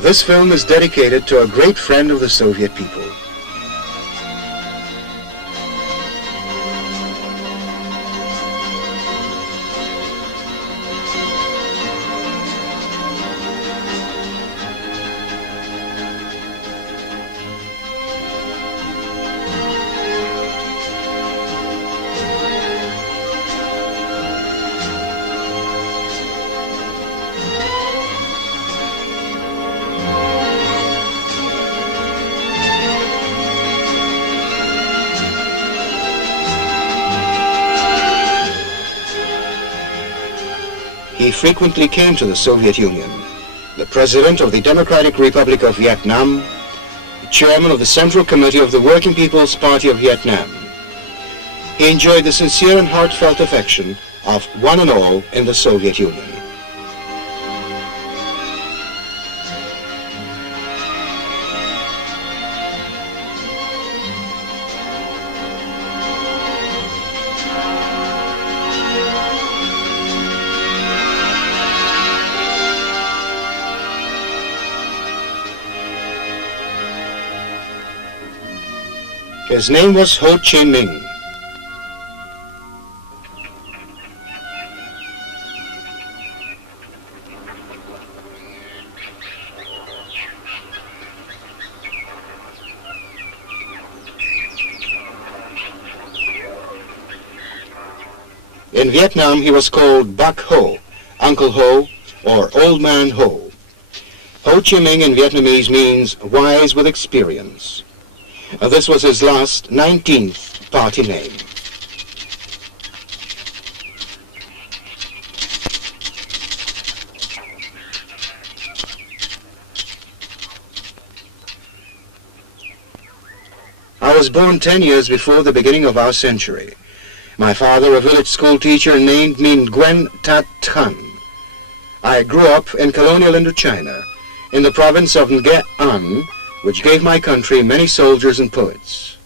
This film is dedicated to a great friend of the Soviet people. He frequently came to the Soviet Union, the President of the Democratic Republic of Vietnam, Chairman of the Central Committee of the Working People's Party of Vietnam. He enjoyed the sincere and heartfelt affection of one and all in the Soviet Union. His name was Ho Chi Minh. In Vietnam, he was called Bác Ho, Uncle Ho, or Old Man Ho. Ho Chi Minh in Vietnamese means wise with experience. This was his last 19th party name. I was born 10 years before the beginning of our century. My father, a village school teacher, named me Nguyen Tat Thanh. I grew up in colonial Indochina, in the province of Nghe An, which gave my country many soldiers and poets.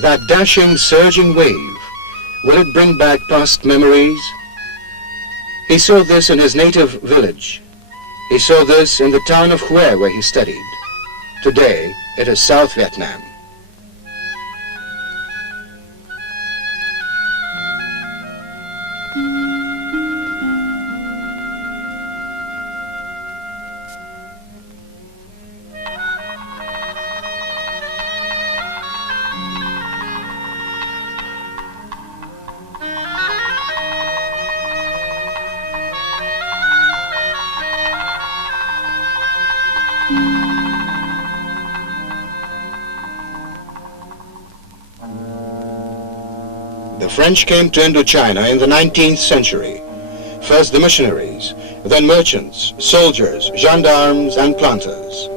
That dashing, surging wave, will it bring back past memories? He saw this in his native village. He saw this in the town of Hue, where he studied. Today, it is South Vietnam. The French came to Indochina in the 19th century. First the missionaries, then merchants, soldiers, gendarmes, and planters.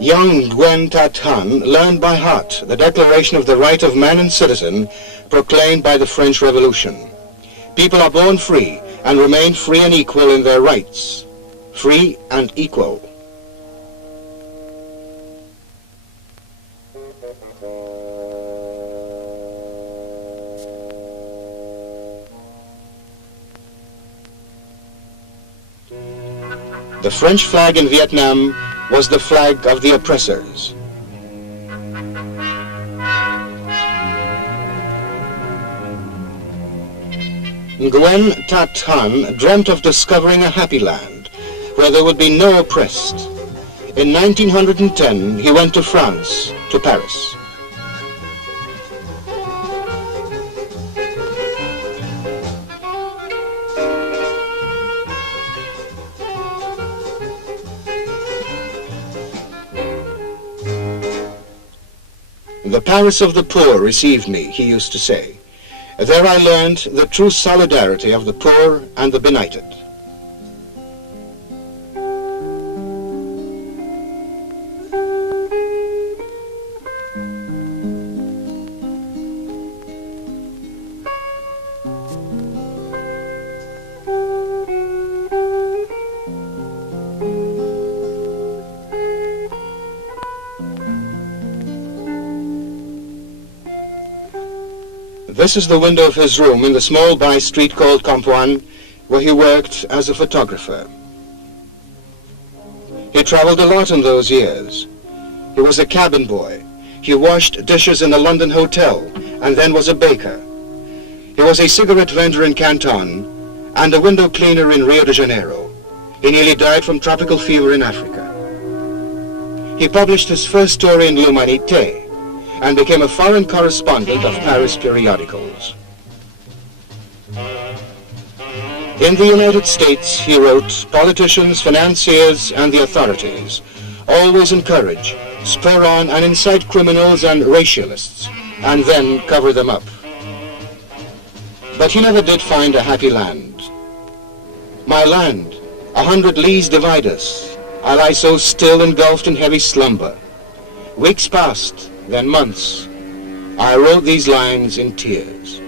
Young Nguyen Tat Thanh learned by heart the Declaration of the Right of Man and Citizen proclaimed by the French Revolution. People are born free and remain free and equal in their rights. Free and equal. The French flag in Vietnam was the flag of the oppressors. Nguyen Tat Thanh dreamt of discovering a happy land where there would be no oppressed. In 1910, he went to France, to Paris. The Paris of the poor received me, he used to say. There I learned the true solidarity of the poor and the benighted. This is the window of his room in the small by-street called Kampuan, where he worked as a photographer. He traveled a lot in those years. He was a cabin boy. He washed dishes in a London hotel and then was a baker. He was a cigarette vendor in Canton and a window cleaner in Rio de Janeiro. He nearly died from tropical fever in Africa. He published his first story in L'Humanité and became a foreign correspondent of Paris periodicals. In the United States, he wrote, politicians, financiers, and the authorities always encourage, spur on, and incite criminals and racialists, and then cover them up. But he never did find a happy land. My land, 100 leagues divide us. I lie so still, engulfed in heavy slumber. Weeks passed, then months. I wrote these lines in tears.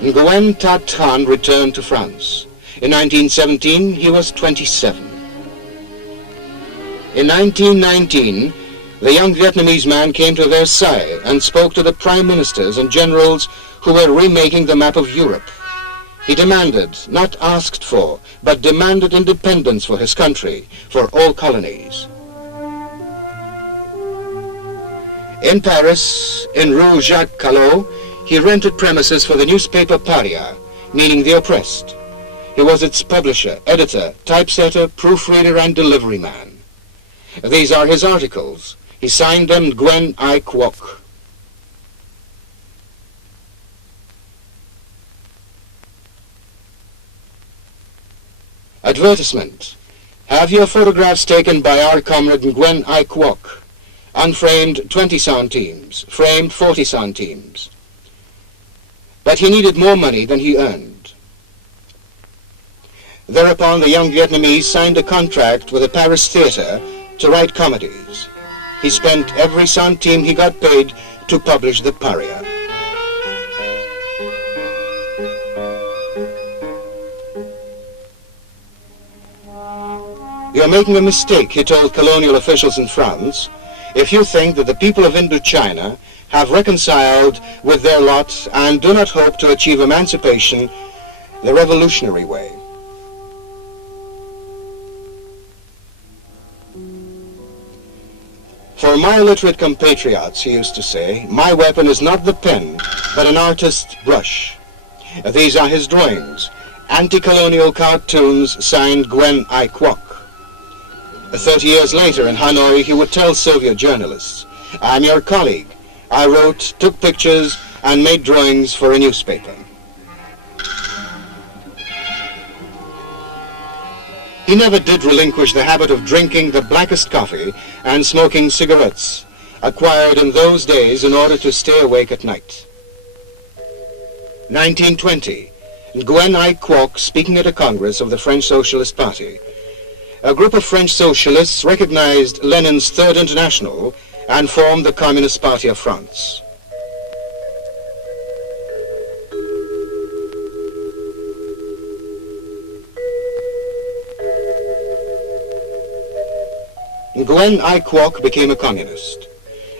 Nguyen Tat Tran returned to France. In 1917, he was 27. In 1919, the young Vietnamese man came to Versailles and spoke to the prime ministers and generals who were remaking the map of Europe. He demanded, not asked for, but demanded independence for his country, for all colonies. In Paris, in Rue Jacques Callot, he rented premises for the newspaper Paria, meaning the oppressed. He was its publisher, editor, typesetter, proofreader, and delivery man. These are his articles. He signed them Nguyen Ai Quoc. Advertisement. Have your photographs taken by our comrade Nguyen Ai Quoc. Unframed 20 centimes, framed 40 centimes. But he needed more money than he earned. Thereupon the young Vietnamese signed a contract with a Paris theater to write comedies. He spent every centime he got paid to publish the Paria. You're making a mistake, he told colonial officials in France, if you think that the people of Indochina have reconciled with their lot and do not hope to achieve emancipation the revolutionary way. For my illiterate compatriots, he used to say, my weapon is not the pen, but an artist's brush. These are his drawings, anti-colonial cartoons signed Nguyen Ai Quoc. 30 years later in Hanoi, he would tell Soviet journalists, I'm your colleague. I wrote, took pictures, and made drawings for a newspaper. He never did relinquish the habit of drinking the blackest coffee and smoking cigarettes, acquired in those days in order to stay awake at night. 1920, Nguyen Ai Quoc speaking at a congress of the French Socialist Party. A group of French socialists recognized Lenin's Third International and formed the Communist Party of France. Nguyen Ai Quoc became a communist.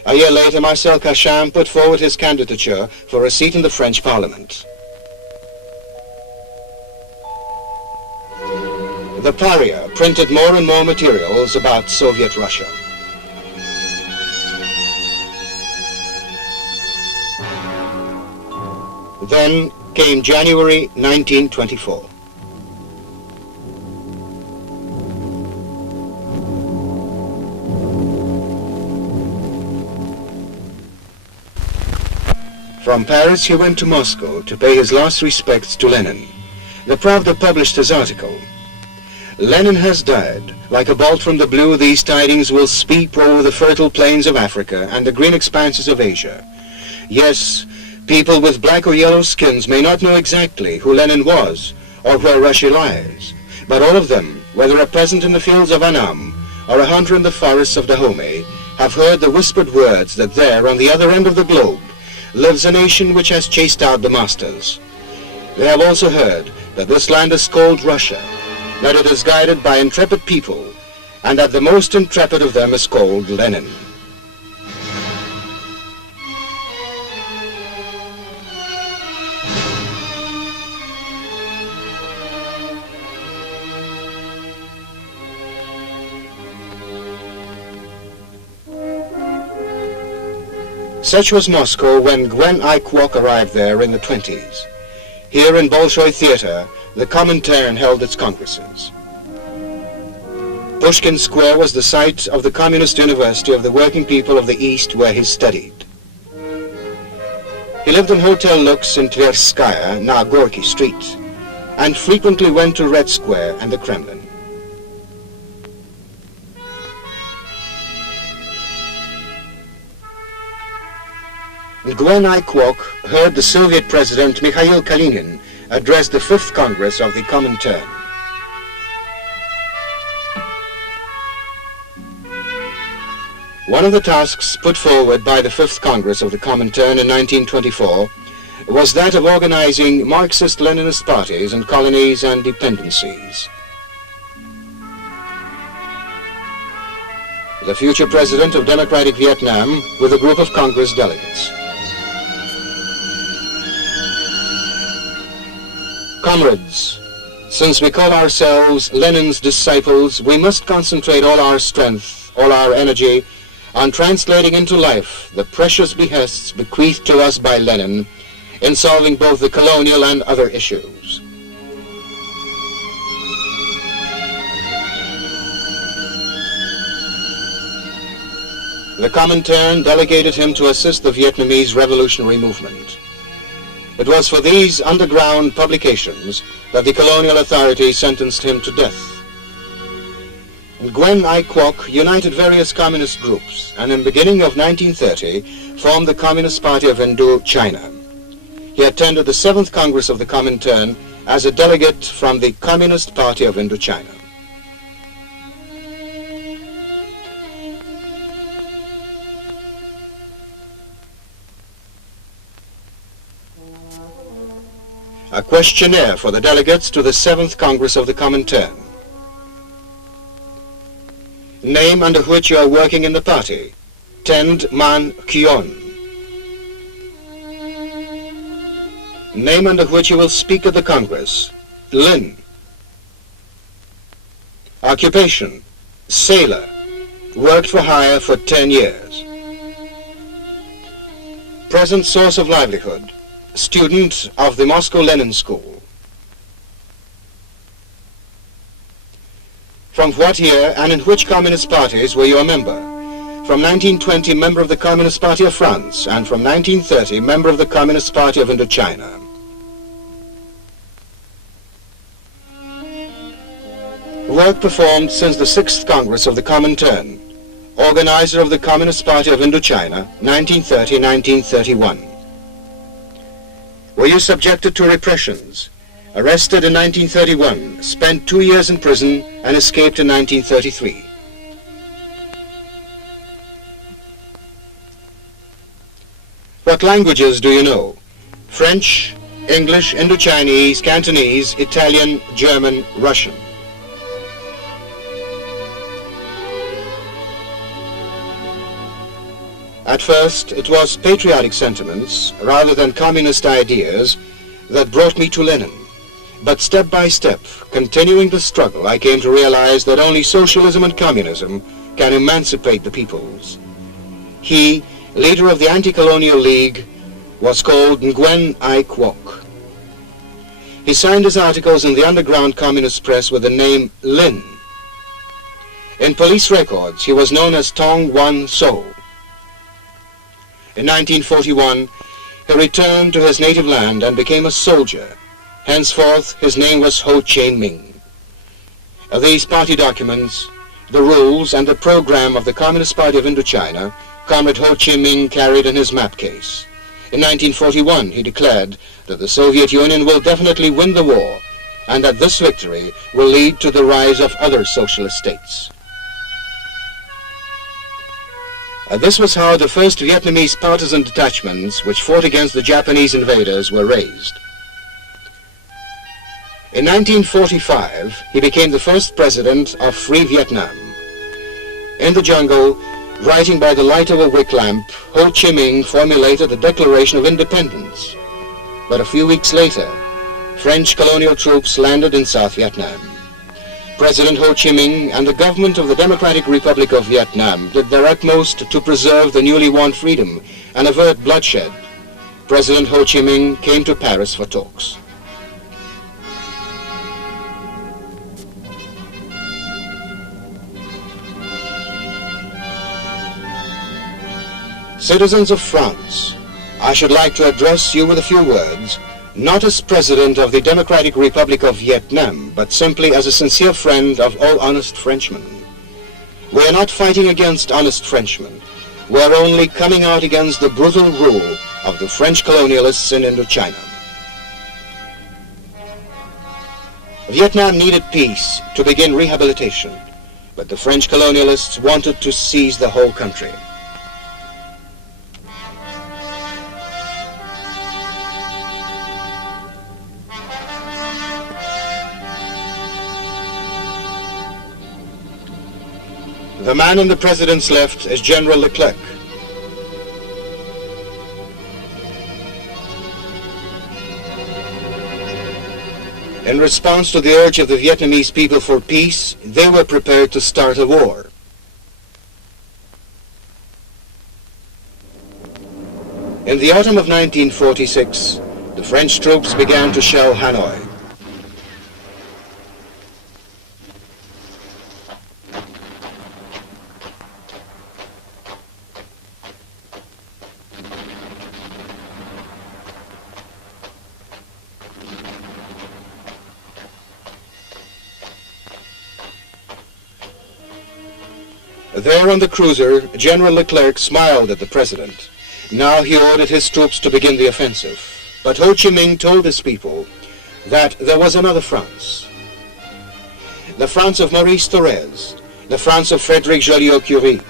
A year later, Marcel Cachin put forward his candidature for a seat in the French Parliament. The Paria printed more and more materials about Soviet Russia. Then came January 1924. From Paris he went to Moscow to pay his last respects to Lenin. The Pravda published his article. Lenin has died. Like a bolt from the blue, these tidings will sweep over the fertile plains of Africa and the green expanses of Asia. Yes, people with black or yellow skins may not know exactly who Lenin was or where Russia lies, but all of them, whether a peasant in the fields of Annam or a hunter in the forests of Dahomey, have heard the whispered words that there, on the other end of the globe, lives a nation which has chased out the masters. They have also heard that this land is called Russia, that it is guided by intrepid people, and that the most intrepid of them is called Lenin. Such was Moscow when Gwen I Kwok arrived there in the 20s. Here in Bolshoi Theatre, the Dokumentaren held its congresses. Pushkin Square was the site of the Communist University of the Working People of the East, where he studied. He lived in Hotel Lux in Tverskaya, now Gorky Street, and frequently went to Red Square and the Kremlin. Gwen I Kwok heard the Soviet President Mikhail Kalinin address the 5th Congress of the Dokumentaalfilm. One of the tasks put forward by the 5th Congress of the Dokumentaalfilm in 1924 was that of organizing Marxist-Leninist parties in colonies and dependencies. The future President of Democratic Vietnam with a group of Congress delegates. Comrades, since we call ourselves Lenin's disciples, we must concentrate all our strength, all our energy, on translating into life the precious behests bequeathed to us by Lenin in solving both the colonial and other issues. The Dokumentaalfilm delegated him to assist the Vietnamese revolutionary movement. It was for these underground publications that the colonial authorities sentenced him to death. Gwen I Kwok united various communist groups and in the beginning of 1930 formed the Communist Party of Indochina. He attended the 7th Congress of the Dokumentaalfilm as a delegate from the Communist Party of Indochina. A questionnaire for the delegates to the 7th Congress of the Dokumentaalfilm. Name under which you are working in the party. Tend Man Kyon. Name under which you will speak at the Congress. Lin. Occupation. Sailor. Worked for hire for 10 years. Present source of livelihood. Student of the Moscow Lenin School. From what year and in which communist parties were you a member? From 1920, member of the Communist Party of France, and from 1930, member of the Communist Party of Indochina. Work performed since the 6th Congress of the Dokumentaalfilm, organizer of the Communist Party of Indochina, 1930-1931. Were you subjected to repressions? Arrested in 1931, spent 2 years in prison and escaped in 1933. What languages do you know? French, English, Indochinese, Cantonese, Italian, German, Russian. At first, it was patriotic sentiments, rather than communist ideas, that brought me to Lenin. But step by step, continuing the struggle, I came to realize that only socialism and communism can emancipate the peoples. He, leader of the Anti-Colonial League, was called Gwen I Kwok. He signed his articles in the underground communist press with the name Lin. In police records, he was known as Tong Wan So. In 1941, he returned to his native land and became a soldier. Henceforth, his name was Ho Chi Minh. These party documents, the rules and the program of the Communist Party of Indochina, Comrade Ho Chi Minh carried in his map case. In 1941, he declared that the Soviet Union will definitely win the war and that this victory will lead to the rise of other socialist states. This was how the first Vietnamese partisan detachments which fought against the Japanese invaders were raised. In 1945, he became the first president of Free Vietnam, In the jungle, writing by the light of a wick lamp, Ho Chi Minh formulated the Declaration of Independence. But a few weeks later, French colonial troops landed in South Vietnam. President Ho Chi Minh and the government of the Democratic Republic of Vietnam did their utmost to preserve the newly won freedom and avert bloodshed. President Ho Chi Minh came to Paris for talks. Citizens of France, I should like to address you with a few words, not as President of the Democratic Republic of Vietnam, but simply as a sincere friend of all honest Frenchmen. We are not fighting against honest Frenchmen. We are only coming out against the brutal rule of the French colonialists in Indochina. Vietnam needed peace to begin rehabilitation, but the French colonialists wanted to seize the whole country. The man on the president's left is General Leclerc. In response to the urge of the Vietnamese people for peace, they were prepared to start a war. In the autumn of 1946, the French troops began to shell Hanoi. There on the cruiser, General Leclerc smiled at the president. Now he ordered his troops to begin the offensive. But Ho Chi Minh told his people that there was another France. The France of Maurice Thorez, the France of Frederic Joliot-Curie,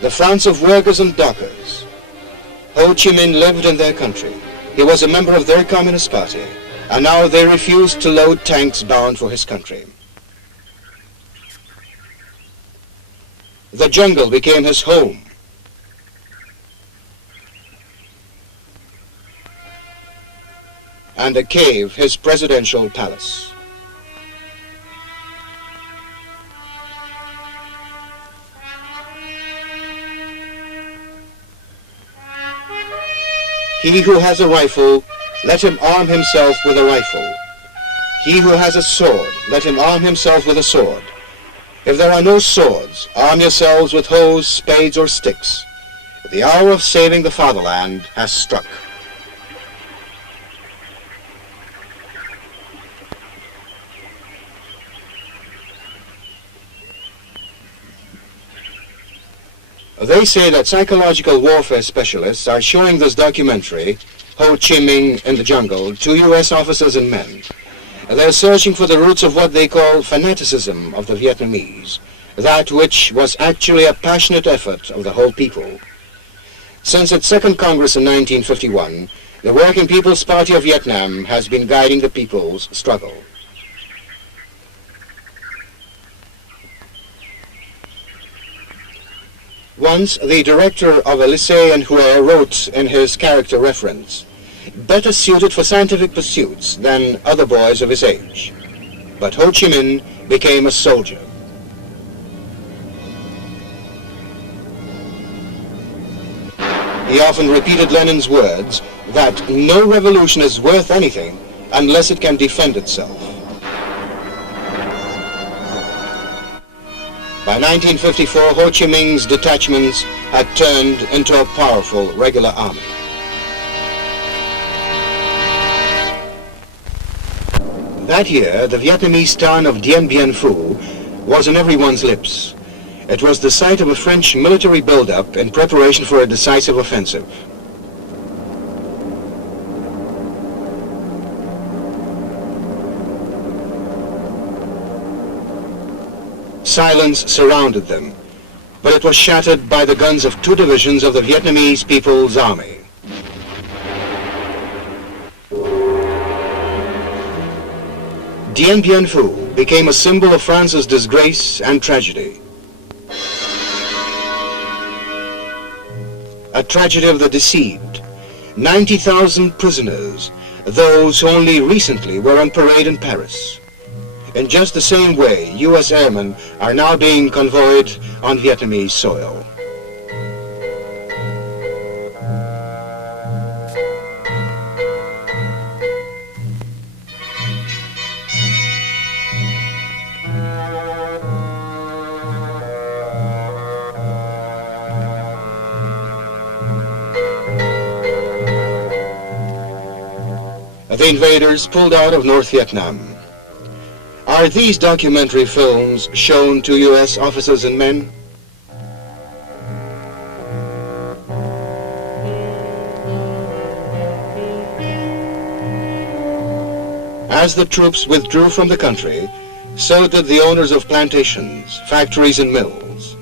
the France of workers and dockers. Ho Chi Minh lived in their country. He was a member of their Communist Party, and now they refused to load tanks bound for his country. The jungle became his home. And a cave his presidential palace. He who has a rifle, let him arm himself with a rifle. He who has a sword, let him arm himself with a sword. If there are no swords, arm yourselves with hoes, spades, or sticks. The hour of saving the fatherland has struck. They say that psychological warfare specialists are showing this documentary, Ho Chi Minh in the Jungle, to U.S. officers and men. They're searching for the roots of what they call fanaticism of the Vietnamese, that which was actually a passionate effort of the whole people. Since its second Congress in 1951, the Working People's Party of Vietnam has been guiding the people's struggle. Once, the director of a lycée in Hue wrote in his character reference, "Better suited for scientific pursuits than other boys of his age." But Ho Chi Minh became a soldier. He often repeated Lenin's words that no revolution is worth anything unless it can defend itself. By 1954, Ho Chi Minh's detachments had turned into a powerful regular army. That year, the Vietnamese town of Dien Bien Phu was on everyone's lips. It was the site of a French military build-up in preparation for a decisive offensive. Silence surrounded them, but it was shattered by the guns of two divisions of the Vietnamese People's Army. Dien Bien Phu became a symbol of France's disgrace and tragedy. A tragedy of the deceived. 90,000 prisoners, those who only recently were on parade in Paris. In just the same way, US airmen are now being convoyed on Vietnamese soil. The invaders pulled out of North Vietnam. Are these documentary films shown to US officers and men? As the troops withdrew from the country, so did the owners of plantations, factories and mills.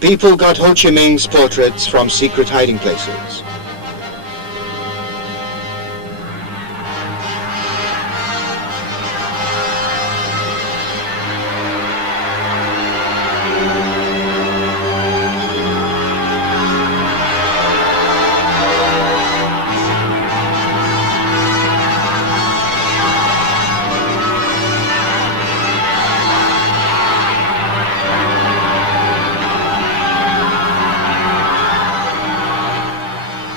People got Ho Chi Minh's portraits from secret hiding places.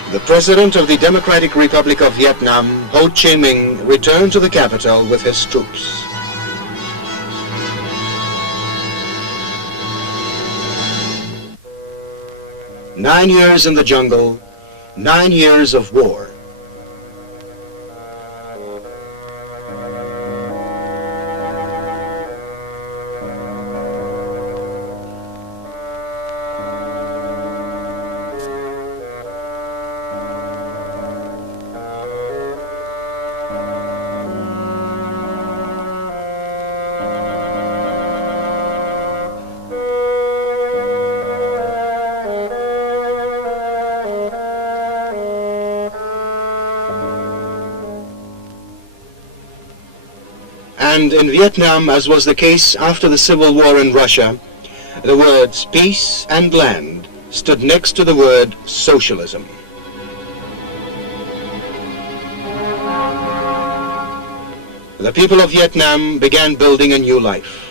The President of the Democratic Republic of Vietnam, Ho Chi Minh, returned to the capital with his troops. "9 years in the jungle, 9 years of war." And in Vietnam, as was the case after the Civil War in Russia, the words peace and land stood next to the word socialism. The people of Vietnam began building a new life.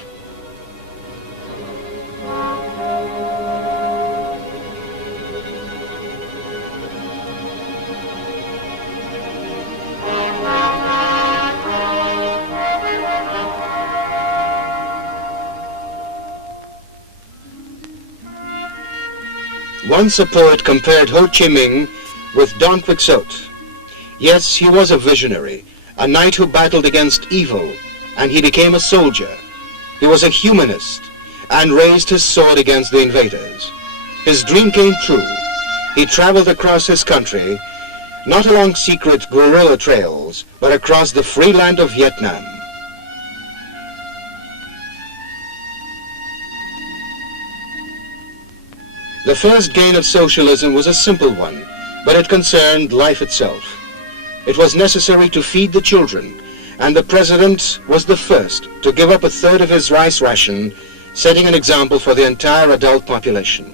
Once a poet compared Ho Chi Minh with Don Quixote. Yes, he was a visionary, a knight who battled against evil, and he became a soldier. He was a humanist and raised his sword against the invaders. His dream came true. He traveled across his country, not along secret guerrilla trails, but across the free land of Vietnam. The first gain of socialism was a simple one, but it concerned life itself. It was necessary to feed the children, and the president was the first to give up a third of his rice ration, setting an example for the entire adult population.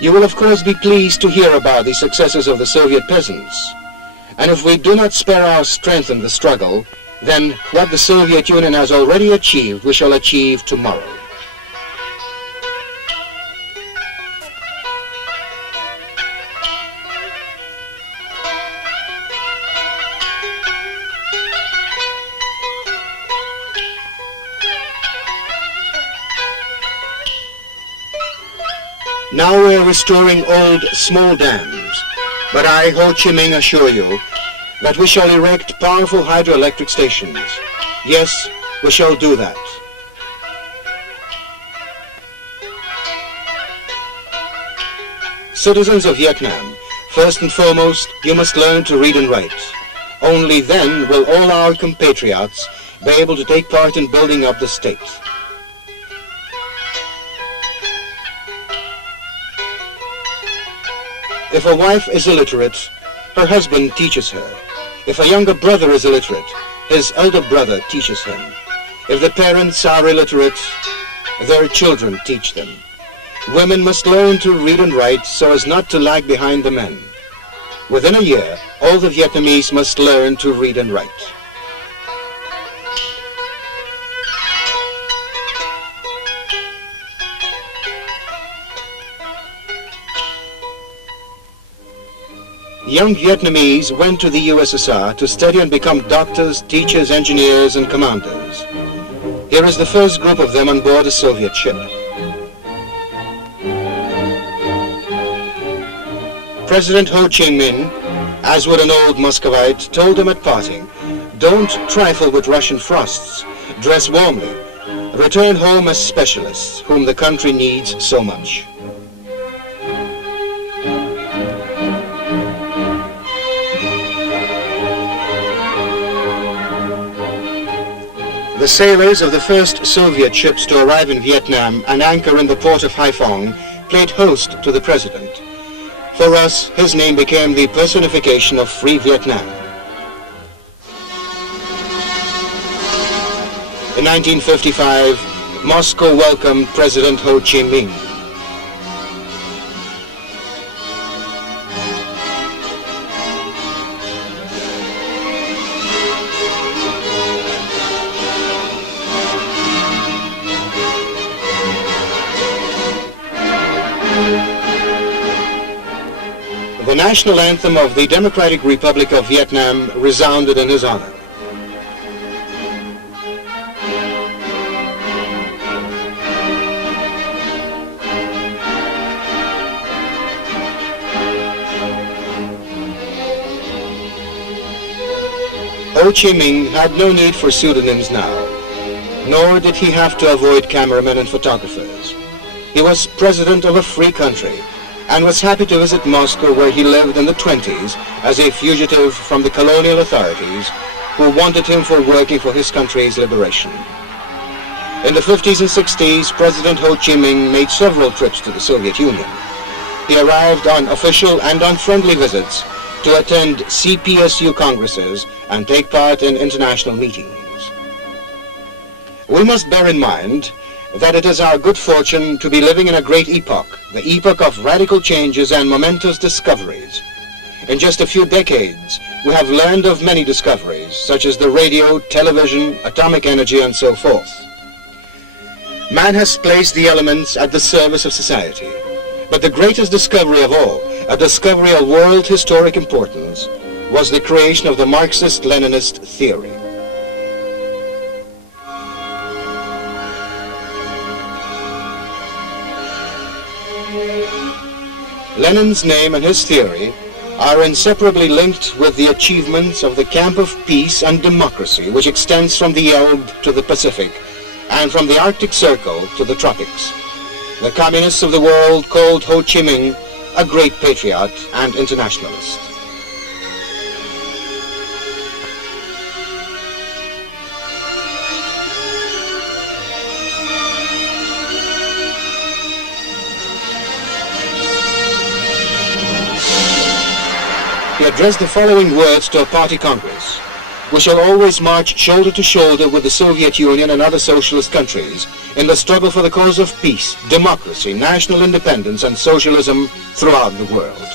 You will of course be pleased to hear about the successes of the Soviet peasants. And if we do not spare our strength in the struggle, then what the Soviet Union has already achieved, we shall achieve tomorrow. Now we are restoring old, small dams, but I, Ho Chi Minh, assure you that we shall erect powerful hydroelectric stations. Yes, we shall do that. Citizens of Vietnam, first and foremost, you must learn to read and write. Only then will all our compatriots be able to take part in building up the state. If a wife is illiterate, her husband teaches her. If a younger brother is illiterate, his elder brother teaches him. If the parents are illiterate, their children teach them. Women must learn to read and write so as not to lag behind the men. Within a year, all the Vietnamese must learn to read and write. Young Vietnamese went to the USSR to study and become doctors, teachers, engineers, and commanders. Here is the first group of them on board a Soviet ship. President Ho Chi Minh, as would an old Muscovite, told him at parting, "Don't trifle with Russian frosts. Dress warmly. Return home as specialists, whom the country needs so much." The sailors of the first Soviet ships to arrive in Vietnam and anchor in the port of Haiphong played host to the president. For us, his name became the personification of free Vietnam. In 1955, Moscow welcomed President Ho Chi Minh. The national anthem of the Democratic Republic of Vietnam resounded in his honor. Ho Chi Minh had no need for pseudonyms now, nor did he have to avoid cameramen and photographers. He was president of a free country, and was happy to visit Moscow, where he lived in the 20s as a fugitive from the colonial authorities who wanted him for working for his country's liberation. In the 50s and 60s, President Ho Chi Minh made several trips to the Soviet Union. He arrived on official and on friendly visits to attend CPSU congresses and take part in international meetings. We must bear in mind that it is our good fortune to be living in a great epoch, the epoch of radical changes and momentous discoveries. In just a few decades, we have learned of many discoveries, such as the radio, television, atomic energy, and so forth. Man has placed the elements at the service of society. But the greatest discovery of all, a discovery of world historic importance, was the creation of the Marxist-Leninist theory. Lenin's name and his theory are inseparably linked with the achievements of the camp of peace and democracy which extends from the Elbe to the Pacific and from the Arctic Circle to the tropics. The communists of the world called Ho Chi Minh a great patriot and internationalist. He addressed the following words to a party congress: "We shall always march shoulder to shoulder with the Soviet Union and other socialist countries in the struggle for the cause of peace, democracy, national independence, and socialism throughout the world."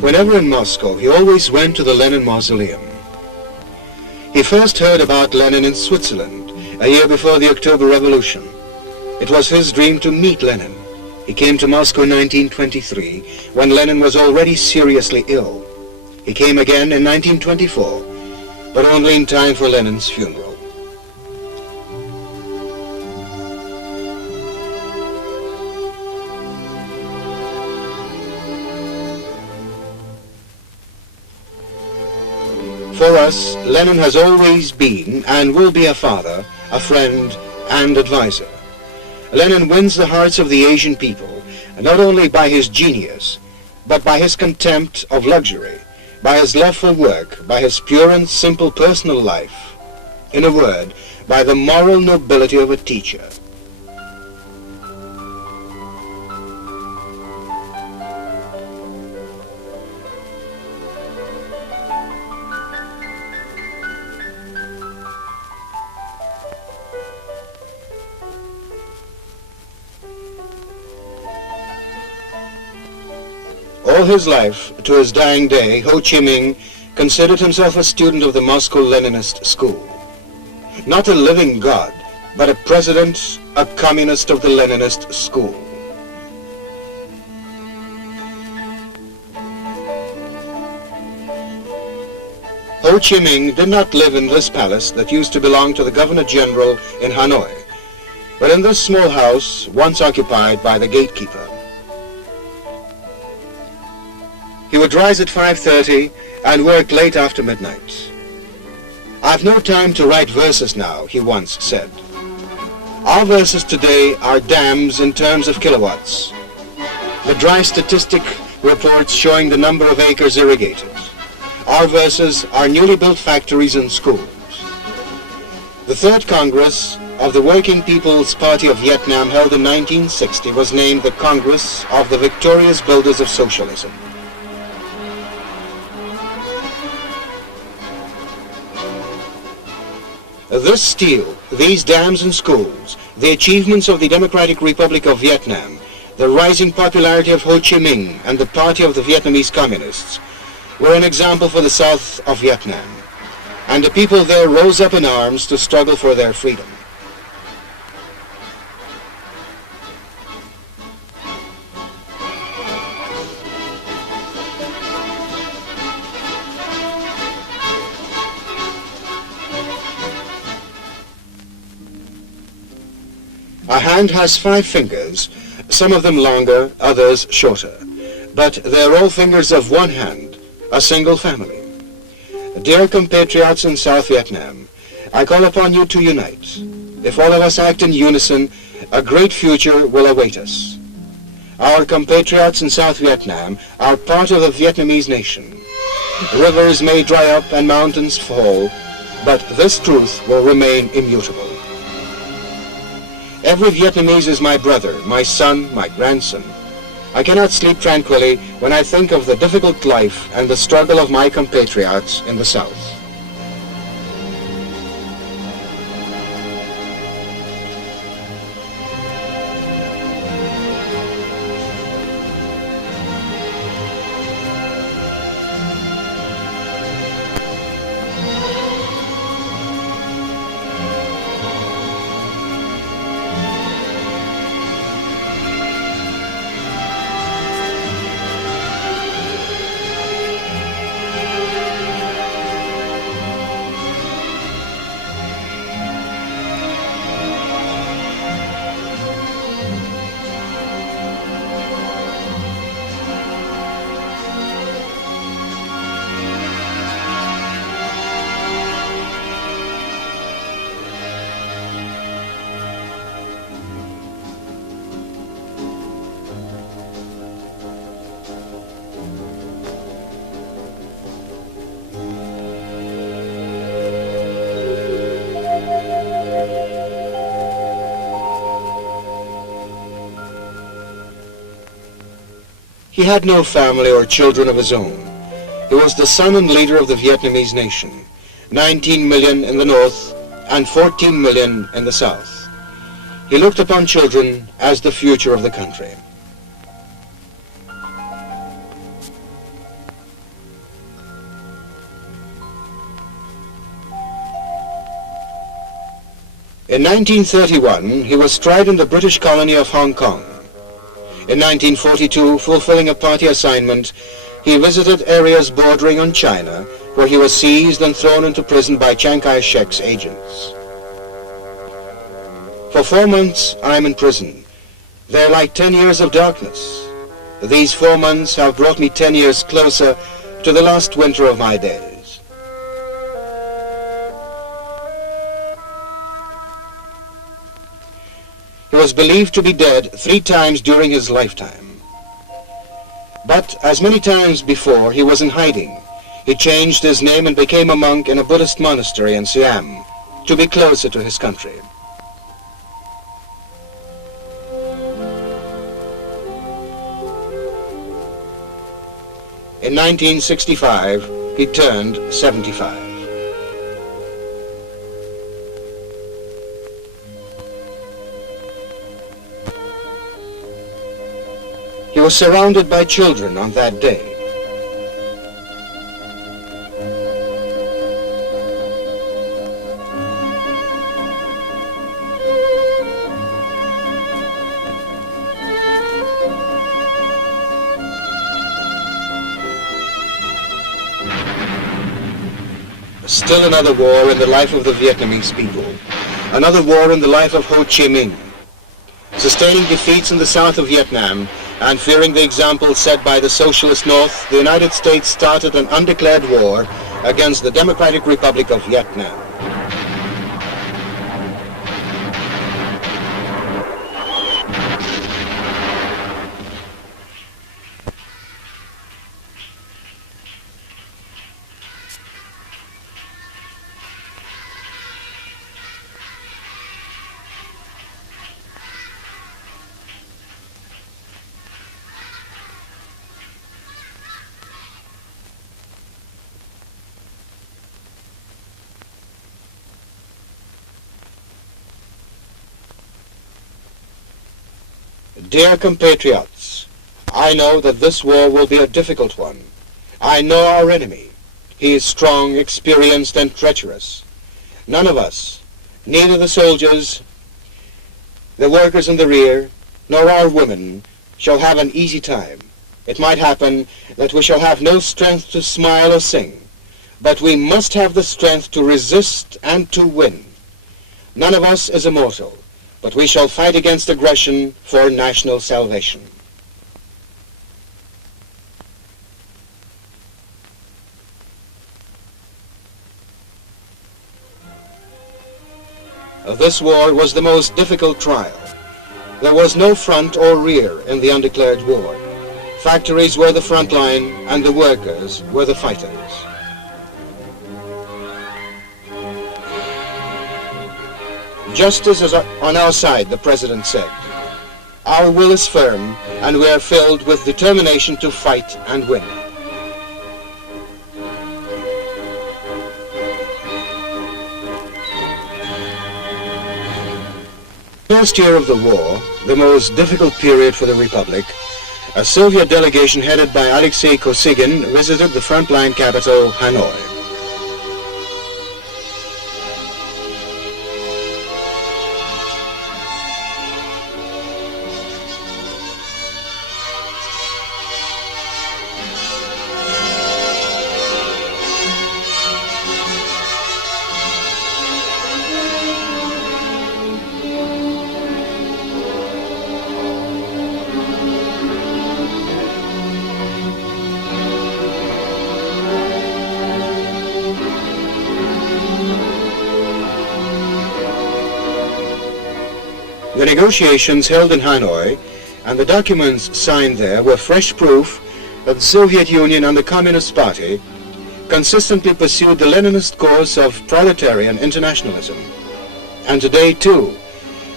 Whenever in Moscow, he always went to the Lenin Mausoleum. He first heard about Lenin in Switzerland, a year before the October Revolution. It was his dream to meet Lenin. He came to Moscow in 1923, when Lenin was already seriously ill. He came again in 1924, but only in time for Lenin's funeral. For us, Lenin has always been and will be a father, a friend, and advisor. Lenin wins the hearts of the Asian people, not only by his genius, but by his contempt of luxury, by his love for work, by his pure and simple personal life. In a word, by the moral nobility of a teacher. All his life, to his dying day, Ho Chi Minh considered himself a student of the Moscow Leninist school. Not a living god, but a president, a communist of the Leninist school. Ho Chi Minh did not live in this palace that used to belong to the Governor-General in Hanoi, but in this small house once occupied by the gatekeeper. He would rise at 5:30 and work late after midnight. "I've no time to write verses now," he once said. Our verses today are dams in terms of kilowatts. The dry statistic reports showing the number of acres irrigated. Our verses are newly built factories and schools. The Third Congress of the Working People's Party of Vietnam, held in 1960, was named the Congress of the Victorious Builders of Socialism. This steel, these dams and schools, the achievements of the Democratic Republic of Vietnam, the rising popularity of Ho Chi Minh and the Party of the Vietnamese Communists were an example for the south of Vietnam, and the people there rose up in arms to struggle for their freedom. A hand has 5 fingers, some of them longer, others shorter, but they're all fingers of one hand, a single family. Dear compatriots in South Vietnam, I call upon you to unite. If all of us act in unison, a great future will await us. Our compatriots in South Vietnam are part of the Vietnamese nation. Rivers may dry up and mountains fall, but this truth will remain immutable. Every Vietnamese is my brother, my son, my grandson. I cannot sleep tranquilly when I think of the difficult life and the struggle of my compatriots in the South. He had no family or children of his own. He was the son and leader of the Vietnamese nation, 19 million in the north and 14 million in the south. He looked upon children as the future of the country. In 1931, he was tried in the British colony of Hong Kong. In 1942, fulfilling a party assignment, he visited areas bordering on China, where he was seized and thrown into prison by Chiang Kai-shek's agents. For 4 months, I am in prison. They're like 10 years of darkness. These 4 months have brought me 10 years closer to the last winter of my days. was believed to be dead 3 times during his lifetime. But as many times before, he was in hiding. He changed his name and became a monk in a Buddhist monastery in Siam to be closer to his country. In 1965, he turned 75. He was surrounded by children on that day. Still another war in the life of the Vietnamese people. Another war in the life of Ho Chi Minh. Sustaining defeats in the south of Vietnam and fearing the example set by the socialist North, the United States started an undeclared war against the Democratic Republic of Vietnam. Dear compatriots, I know that this war will be a difficult one. I know our enemy. He is strong, experienced, and treacherous. None of us, neither the soldiers, the workers in the rear, nor our women, shall have an easy time. It might happen that we shall have no strength to smile or sing, but we must have the strength to resist and to win. None of us is immortal, but we shall fight against aggression for national salvation. This war was the most difficult trial. There was no front or rear in the undeclared war. Factories were the front line and the workers were the fighters. Justice is on our side, the President said. Our will is firm, and we are filled with determination to fight and win. First year of the war, the most difficult period for the Republic, a Soviet delegation headed by Alexei Kosygin visited the frontline capital, Hanoi. The negotiations held in Hanoi and the documents signed there were fresh proof that the Soviet Union and the Communist Party consistently pursued the Leninist course of proletarian internationalism. And today, too,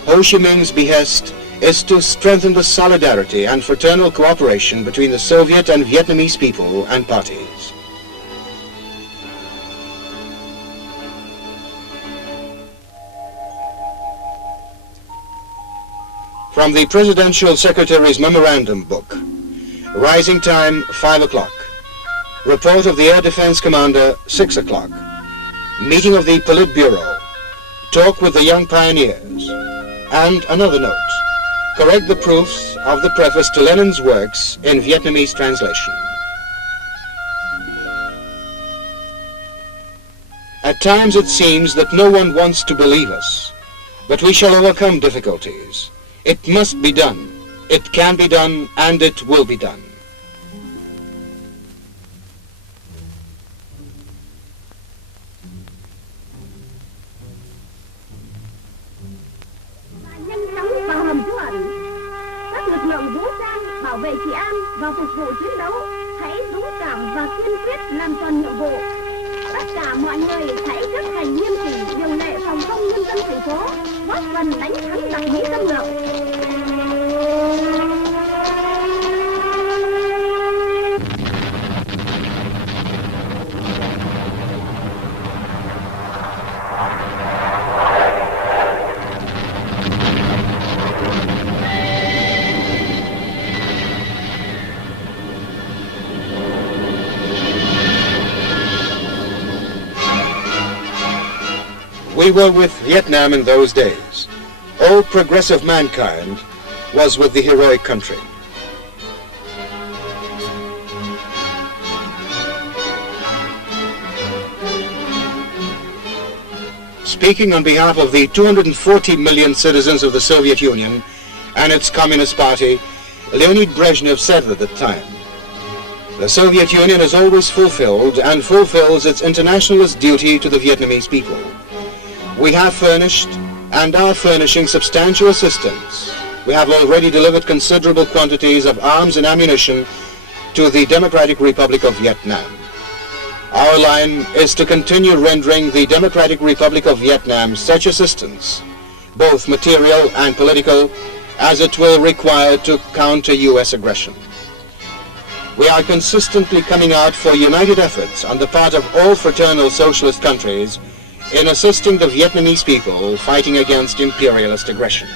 Ho Chi Minh's behest is to strengthen the solidarity and fraternal cooperation between the Soviet and Vietnamese people and parties. From the Presidential Secretary's Memorandum Book, Rising Time 5 o'clock, Report of the Air Defense Commander 6 o'clock, Meeting of the Politburo, Talk with the Young Pioneers, and another note, correct the proofs of the preface to Lenin's works in Vietnamese translation. At times it seems that no one wants to believe us, but we shall overcome difficulties. It must be done, it can be done, and it will be done. và phục vụ chiến đấu, hãy dũng cảm và kiên quyết làm tròn nhiệm vụ. Tất cả mọi người hãy chấp hành nghiêm chỉnh điều lệ phòng không nhân dân thành phố, góp phần đánh thắng giặc Mỹ xâm lược. We were with Vietnam in those days. All progressive mankind was with the heroic country. Speaking on behalf of the 240 million citizens of the Soviet Union and its Communist Party, Leonid Brezhnev said at the time, "The Soviet Union has always fulfilled and fulfills its internationalist duty to the Vietnamese people. We have furnished and are furnishing substantial assistance. We have already delivered considerable quantities of arms and ammunition to the Democratic Republic of Vietnam. Our line is to continue rendering the Democratic Republic of Vietnam such assistance, both material and political, as it will require to counter U.S. aggression. We are consistently coming out for united efforts on the part of all fraternal socialist countries in assisting the Vietnamese people fighting against imperialist aggression."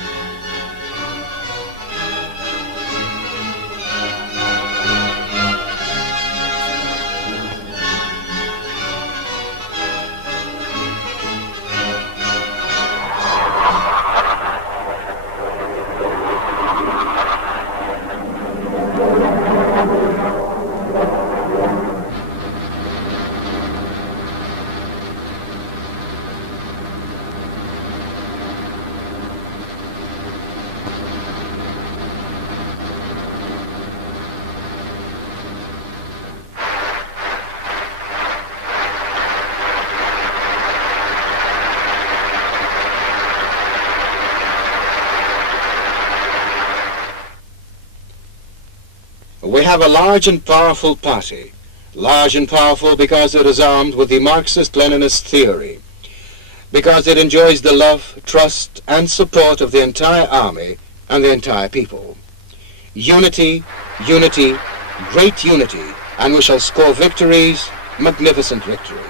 We have a large and powerful party, large and powerful because it is armed with the Marxist-Leninist theory, because it enjoys the love, trust, and support of the entire army and the entire people. Unity, unity, great unity, and we shall score victories, magnificent victories.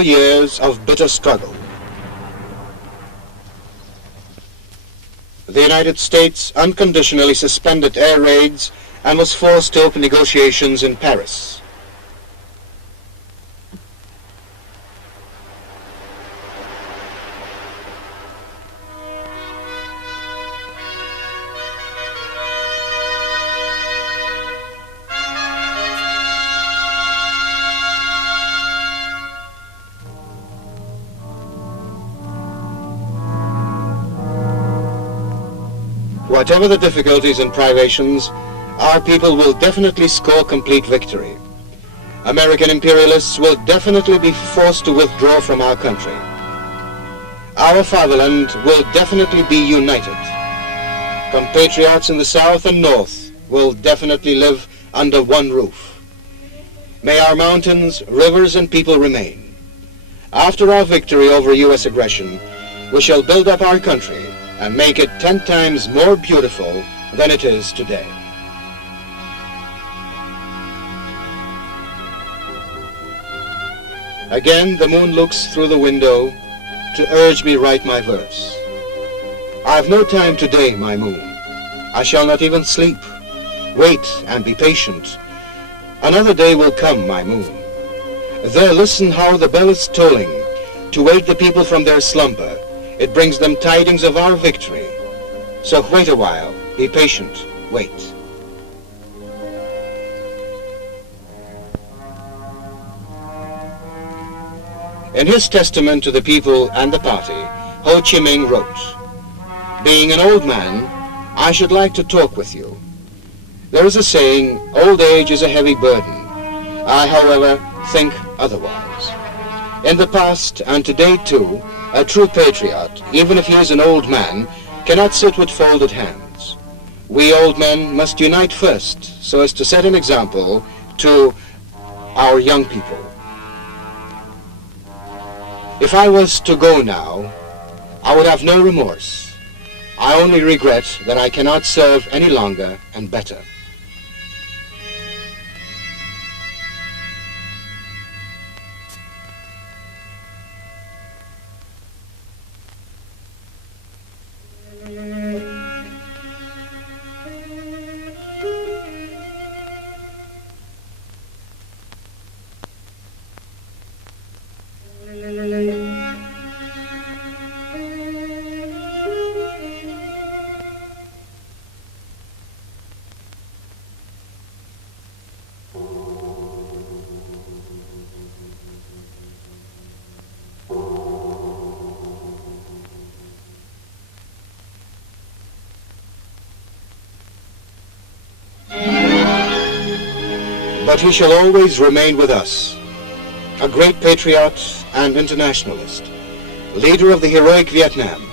Years of bitter struggle. The United States unconditionally suspended air raids and was forced to open negotiations in Paris. Whatever the difficulties and privations, our people will definitely score complete victory. American imperialists will definitely be forced to withdraw from our country. Our fatherland will definitely be united. Compatriots in the south and north will definitely live under one roof. May our mountains, rivers, and people remain. After our victory over U.S. aggression, we shall build up our country and make it 10 times more beautiful than it is today. Again, the moon looks through the window to urge me write my verse. I have no time today, my moon. I shall not even sleep. Wait and be patient. Another day will come, my moon. There listen how the bell is tolling to wake the people from their slumber. It brings them tidings of our victory. So wait a while, be patient, wait. In his testament to the people and the party, Ho Chi Minh wrote, "Being an old man, I should like to talk with you. There is a saying, old age is a heavy burden. I, however, think otherwise. In the past, and today too, a true patriot, even if he is an old man, cannot sit with folded hands. We old men must unite first, so as to set an example to our young people. If I was to go now, I would have no remorse. I only regret that I cannot serve any longer and better." But he shall always remain with us, a great patriot and internationalist, leader of the heroic Vietnam,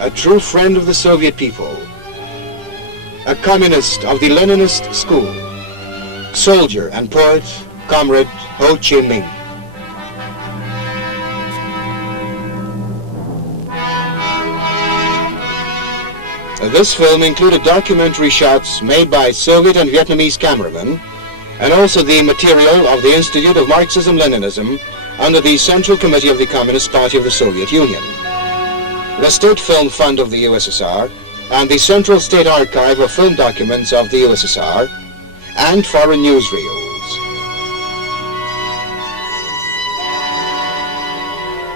a true friend of the Soviet people, a communist of the Leninist school, soldier and poet, comrade Ho Chi Minh. This film included documentary shots made by Soviet and Vietnamese cameramen, and also the material of the Institute of Marxism-Leninism under the Central Committee of the Communist Party of the Soviet Union, the State Film Fund of the USSR, and the Central State Archive of Film Documents of the USSR, and foreign newsreels.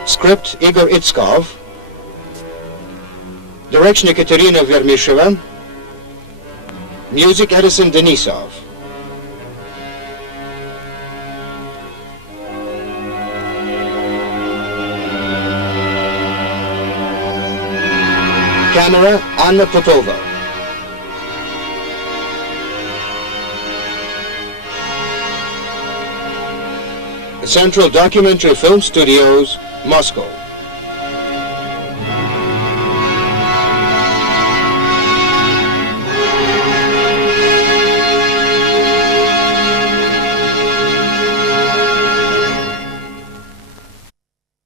Script Igor Itskov, direction Ekaterina Vermisheva, music Edison Denisov. Camera, Anna Popova. Central Documentary Film Studios, Moscow.